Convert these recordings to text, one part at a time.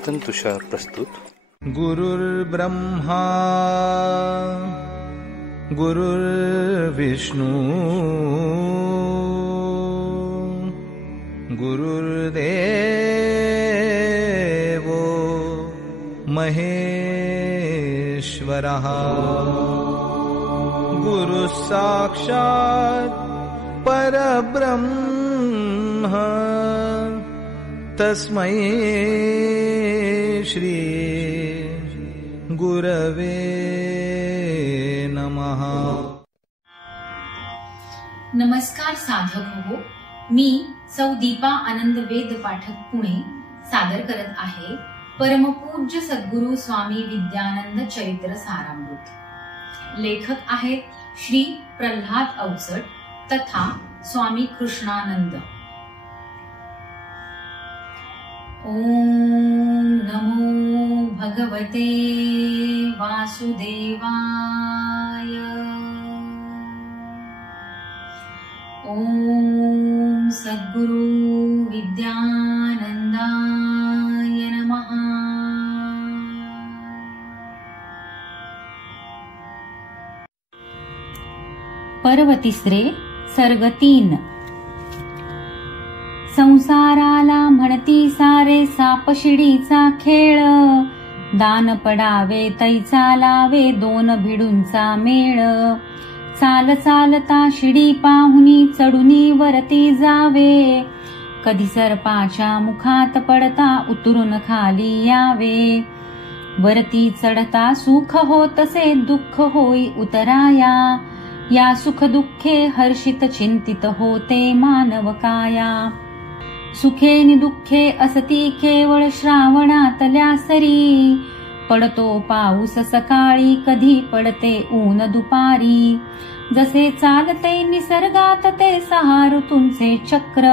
चिंतन तुषार प्रस्तुत. गुरुर्ब्रह्मा गुरुर्विष्णू गुरुर्देवो महेश्वरः गुरुः साक्षात् परब्रह्म तस्मै श्री गुरवे नमः. नमस्कार साधक हो, मी सौ दीपा आनंद वेद पाठक पुणे सादर करत आहे परमपूज्य सद्गुरु स्वामी विद्यानंद चरित्र सारामृत. लेखक आहेत श्री प्रल्हाद अवचट तथा स्वामी कृष्णानंद. ओम नमो भगवते वासुदेवाय. ओम सद्गुरु विद्यानंदाय नमः. पर्व तिसरे, सर्ग 3. संसाराला म्हणती सारे सापशिडीचा खेळ, दान पडावे तैचा लावे दोन भिडूंचा मेळ. चाल चालता शिडी पाहुनी चढुनी वरती जावे, कधी सर्पाच्या मुखात पडता उतरून खाली यावे. वरती चढता सुख होतसे दुःख होई उतराया, या सुख दुःखे हर्षित चिंतित होते मानव काया. सुखे नि दुःखे असती केवळ श्रावणातल्या सरी, पडतो पाऊस सकाळी कधी पडते ऊन दुपारी. जसे चालते निसर्गात ते 6 ऋतूंचे चक्र,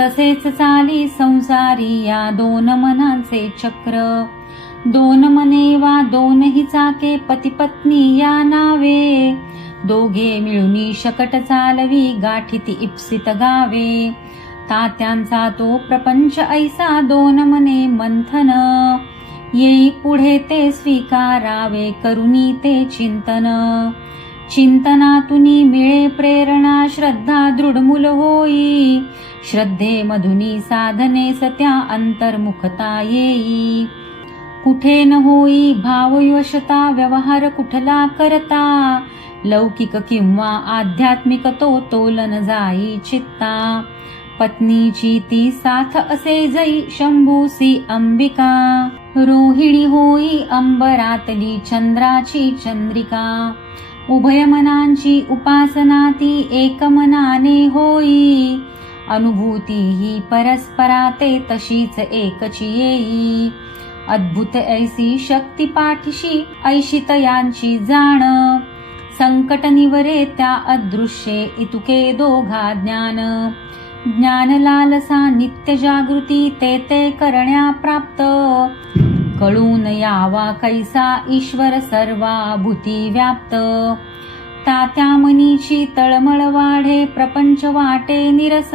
तसेच चाली संसारी या 2 मनांचे चक्र. 2 मने वा 2ही चाके पती पत्नी या नावे, दोघे मिळून शकट चालवी गाठीती इप्सित गावे. तात्यांचा तो प्रपंच ऐसा 2 मने मंथन, येई पुढे ते स्वीकारावे करुनी ते चिंतन. चिंतनातुनी मिळे प्रेरणा श्रद्धा दृढमूल होई, श्रद्धे मधुनी साधने सत्या अंतर्मुखता येई. कुठे न होई भाववशता व्यवहार कुठला करता, लौकिक किंवा आध्यात्मिक तो तोलन जाई चित्ता. पत्नीची ती साथ असे जई शंभूसी अंबिका, रोहिणी होई अंबरातली चंद्राची चंद्रिका. उभय मनांची उपासना ती एक मनाने होई, अनुभूती ही परस्परा ते तशीच एकची येई. अद्भुत ऐसी शक्ती पाठीशी ऐशितयांची जाण, संकट निवरे त्या अदृश्ये इतुके दोघा ज्ञान. ज्ञान लालसा नित्य जागृती ते ते करण्या प्राप्त, कळून यावा कैसा ईश्वर सर्वाभूती व्याप्त. तात्या मनीची तळमळ वाढे प्रपंच वाटे निरस,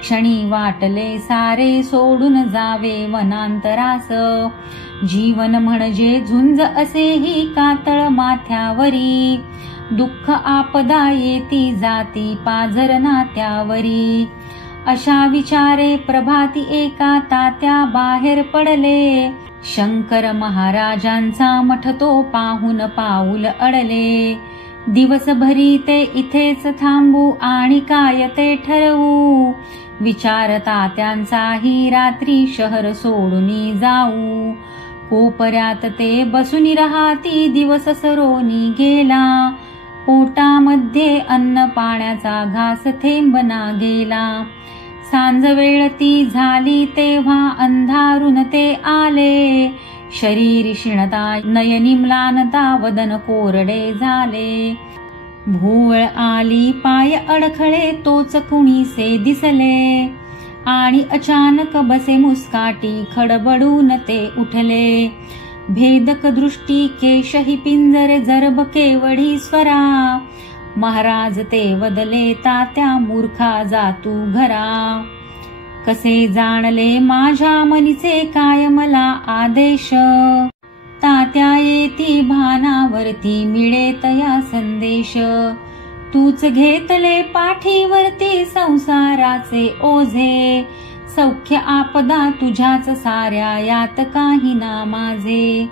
क्षणी वाटले सारे सोडून जावे वनांतरास. जीवन म्हणजे झुंज असेही कातळ माथ्यावरी, दुःख आपदा येती जाती पाझर नात्यावरी. अशा विचारे प्रभाती एका तात्या बाहेर पडले, शंकर महाराजांचा मठ तो पाहून पाऊल अडले. दिवसभरी ते इथेच थांबू आणि काय ते ठरवू, विचार तात्यांचाही रात्री शहर सोडून जाऊ. कोपऱ्यात ते बसून राहाती दिवस सरोनी गेला, पोटामध्ये अन्न पाण्याचा घास थेंबना गेला. सांज वेळ ती झाली तेव्हा अंधारून ते आले, शरीर क्षीणता नयनी म्लानता वदन कोरडे झाले. भूवळ आली पाय अडखळे तोच कुणीसे दिसले, आणि अचानक बसे मुस्काटी खडबडून ते उठले. भेदक दृष्टी केशही पिंजरे जरब केवढी स्वरा, महाराज ते वदले तात्या मूर्खा जातू घरा. कसे जाणले माझ्या मनीचे काय मला आदेश, तात्या येती भानावरती मिळे तया संदेश, तूच घेतले पाठीवरती संसाराचे ओझे, सौख्य आपदा तुझ्याच साऱ्या यात काही ना माझे,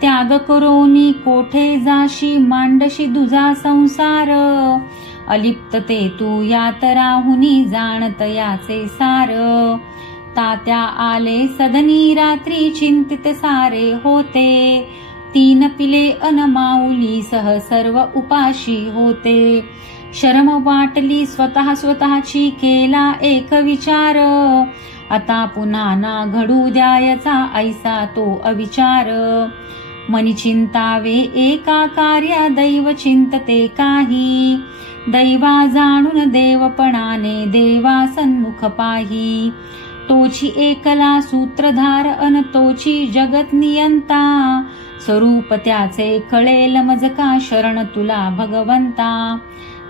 त्याग करोनी कोठे जाशी मांडशी तुझा संसार, अलिप्तते तू यात राहुनी जाणत याचे सार, तात्या आले सदनी रात्री चिंतित सारे होते, तीन पिले अन माऊली सह सर्व उपाशी होते, शरम वाटली स्वतःची केला एक विचार, आता पुन्हा ना घडू द्यायचा ऐसा तो अविचार, मनी चिंतावे एका कार्या दैव चिंतते काही, दैवा जाणून देवपणाने देवा सन्मुख पाही, तोची एकला सूत्रधार अन तोची जगत नियंता, स्वरूप त्याचे कळेल मजका शरण तुला भगवंता,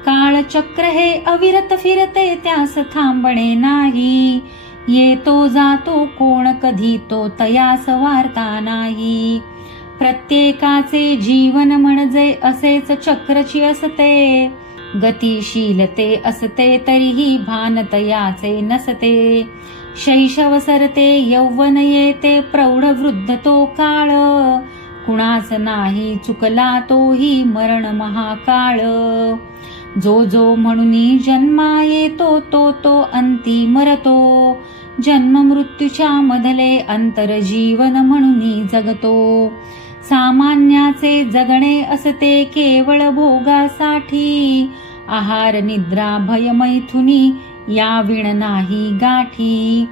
काळचक्र हे अविरत फिरते त्यास थांबणे नाही, येतो जातो कोण कधी तो तयास वार्ता नाही, प्रत्येकाचे जीवन म्हणजे असेच चक्रची असते, गतिशीलते असते तरीही भान तयाचे नसते, शैशव सरते यौवन येते प्रौढ वृद्ध तो काळ, कुणाच नाही चुकला तोही मरण महाकाळ, जो जो म्हणून जन्मा येतो तो तो अंती मरतो, जन्म मृत्यूच्या मधले अंतर जीवन म्हणून जगतो, सामान्याचे जगणे असते केवळ भोगासाठी, आहार निद्रा भय मैथुनी या विण नाही गाठी,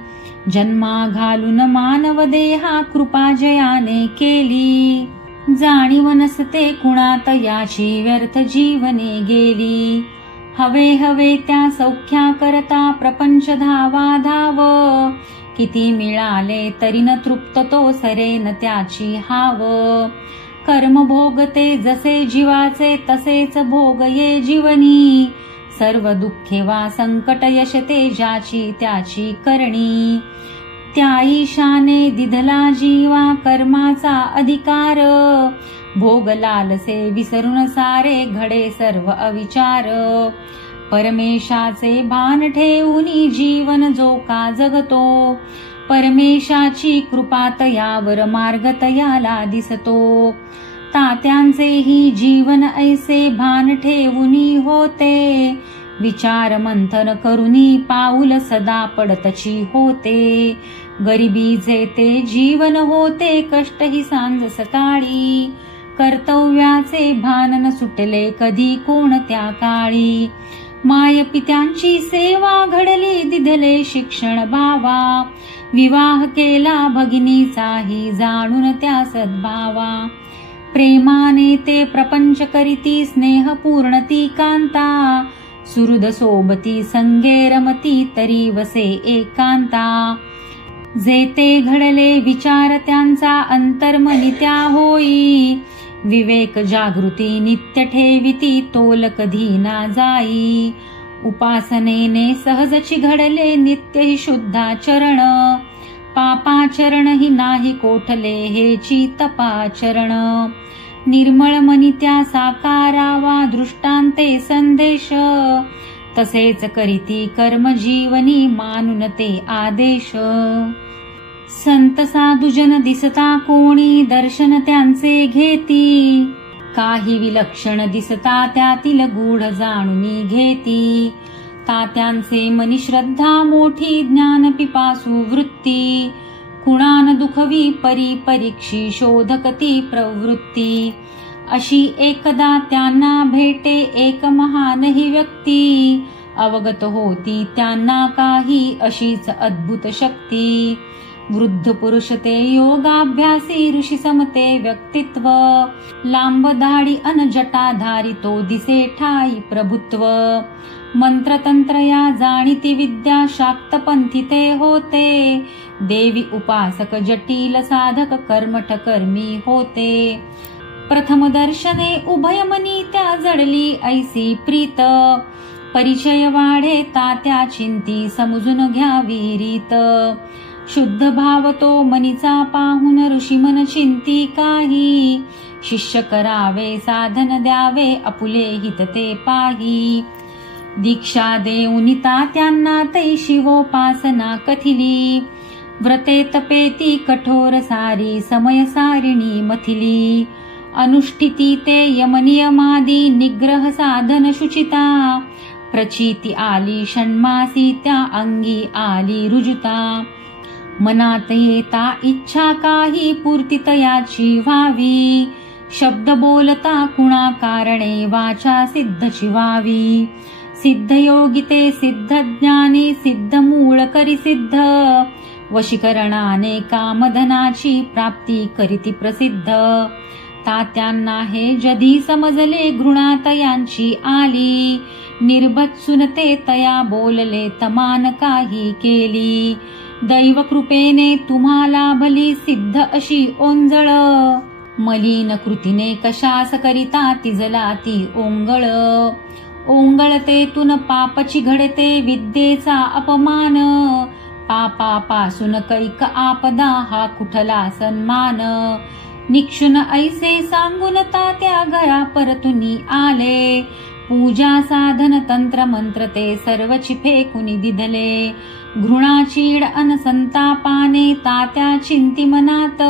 जन्मा घालून मानव देहा कृपा जयाने केली, जाणीव नसते कुणात याची व्यर्थ जीवने गेली, हवे हवे त्या सौख्या करता प्रपंच धावा धाव, किती मिळाले तरी न तृप्त तो सरेन त्याची हाव, कर्म भोगते जसे जीवाचे तसेच भोग ये जीवनी, सर्व दुःखे वा संकट यशते ज्याची त्याची करणी, त्या ईशाने दिधला जीवा कर्माचा अधिकार, भोग लालसे विसरून सारे घडे सर्व अविचार, परमेशाचे भान ठेवूनी जीवन जो का जगतो, परमेशाची कृपा तयावर मार्ग तयाला दिसतो, तात्यांचेही जीवन ऐसे भान ठेवूनी होते, विचार मंथन करुनी पाऊल सदा पडतची होते, गरिबीचे ते जीवन होते कष्टही सांज सकाळी, कर्तव्याचे भान न सुटले कधी कोणत्या काळी, माय पित्यांची सेवा घडली दिधले शिक्षण भावा, विवाह केला भगिनीचाही जाणून त्या सद्भावा, प्रेमाने ते प्रपंच करीती स्नेह पूर्णती कांता, सुहृद सोबती संगे रमती तरी वसे एकांता, जे ते घडले विचार त्यांचा अंतर्मनी त्या होई, विवेक जागृती नित्य ठेविती तोल कधी ना जाई, उपासनेने सहजची घडले नित्य ही शुद्धाचरण, पापाचरण ही नाही कोठले हेची तपाचरण, निर्मळ मनी त्या साकारावा दृष्टांते संदेश, तसेच करीती कर्म जीवनी मानून ते आदेश, संत साधुजन दिसता कोणी दर्शन त्यांचे घेती, काही विलक्षण दिसता त्यातील गूढ जाणून घेती, तात्यांचे मनी श्रद्धा मोठी ज्ञान पिपासू वृत्ती, कुणान दुखवी परी परीक्षी शोधकती प्रवृत्ती, अशी एकदा त्यांना भेटे एक महान ही व्यक्ती, अवगत होती त्यांना काही अशीच अद्भुत शक्ती, वृद्ध पुरुष ते योगाभ्यासी ऋषी समते व्यक्तित्व, लांब दाढी अन जटाधारी तो दिसे ठाई प्रभुत्व, मंत्रतंत्र या जाणीती विद्या शाक्तपंथी ते होते, देवी उपासक जटिल साधक कर्मठ कर्मी होते, प्रथम दर्शने उभयमनी त्या जडली ऐसी प्रीत, परिचय वाढे तात्या चिंती समजून घ्यावी रीत. शुद्ध भाव तो मनीचा पाहून ऋषी मन चिंती काही. शिष्य करावे साधन द्यावे आपुले हित ते पाही. दीक्षा देऊनी तात्यांना तै शिवोपासना कथिली. व्रते तपेती कठोर सारी समय सारिणी मथिली. अनुष्ठिती ते यमनियमादी निग्रह साधन शुचिता. प्रचिती आली षण्मासी त्या अंगी आली रुजुता. मनात येता इच्छा काही पूर्ती तयाची व्हावी. शब्द बोलता कुणा कारणे वाचा सिद्धची व्हावी. सिद्ध योगी ते सिद्ध ज्ञानी सिद्ध मूळ करी सिद्ध. वशीकरणाने कामधनाची प्राप्ती करीती प्रसिद्ध. तात्यांना हे जधी समजले घृणा तयांची आली. निर्भत्सून ते तया बोलले तमान काही केली. दैव कृपेने तुम्हाला भली सिद्ध अशी ओंजळ. मलिन कृतीने कशास करिता तिजला ती ओंगळ. ओंगळतेतून पापची घडते विद्येचा अपमान. पापापासून कैक आपदा हा कुठला सन्मान. निक्षुन ऐसे सांगून तात्या घरा परतुनी आले. पूजा साधन तंत्र मंत्र ते सर्वची फेकुनी दिधले. घृणा चीड अन संतापाने तात्या चिंती मनात.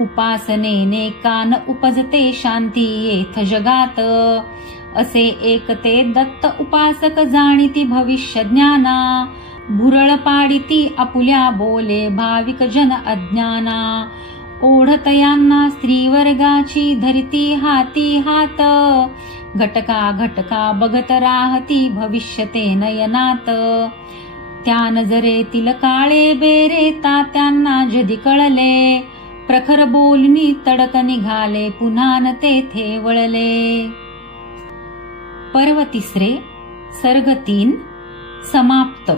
उपासनेने कान उपजते शांती येथ जगात. असे एक ते दत्त उपासक जाणीती भविष्य ज्ञाना. भुरळ पाडिती आपुल्या बोले भाविक जन अज्ञाना. ओढतयांना स्त्रीवर्गाची धरती हाती हात. घटका घटका बघत राहती भविष्य ते नयनात. त्या नजरेतील काळे बेरे तात्यांना जधी कळले. प्रखर बोलणी तडक निघाले पुन्हा तेथे वळले. पर्व 3 सर्ग 3 समाप्त.